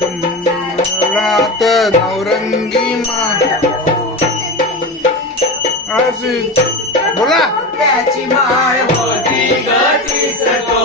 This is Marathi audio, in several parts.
कमलात नवरंगी बोला. त्याची माय होती गती सतो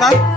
hết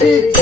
to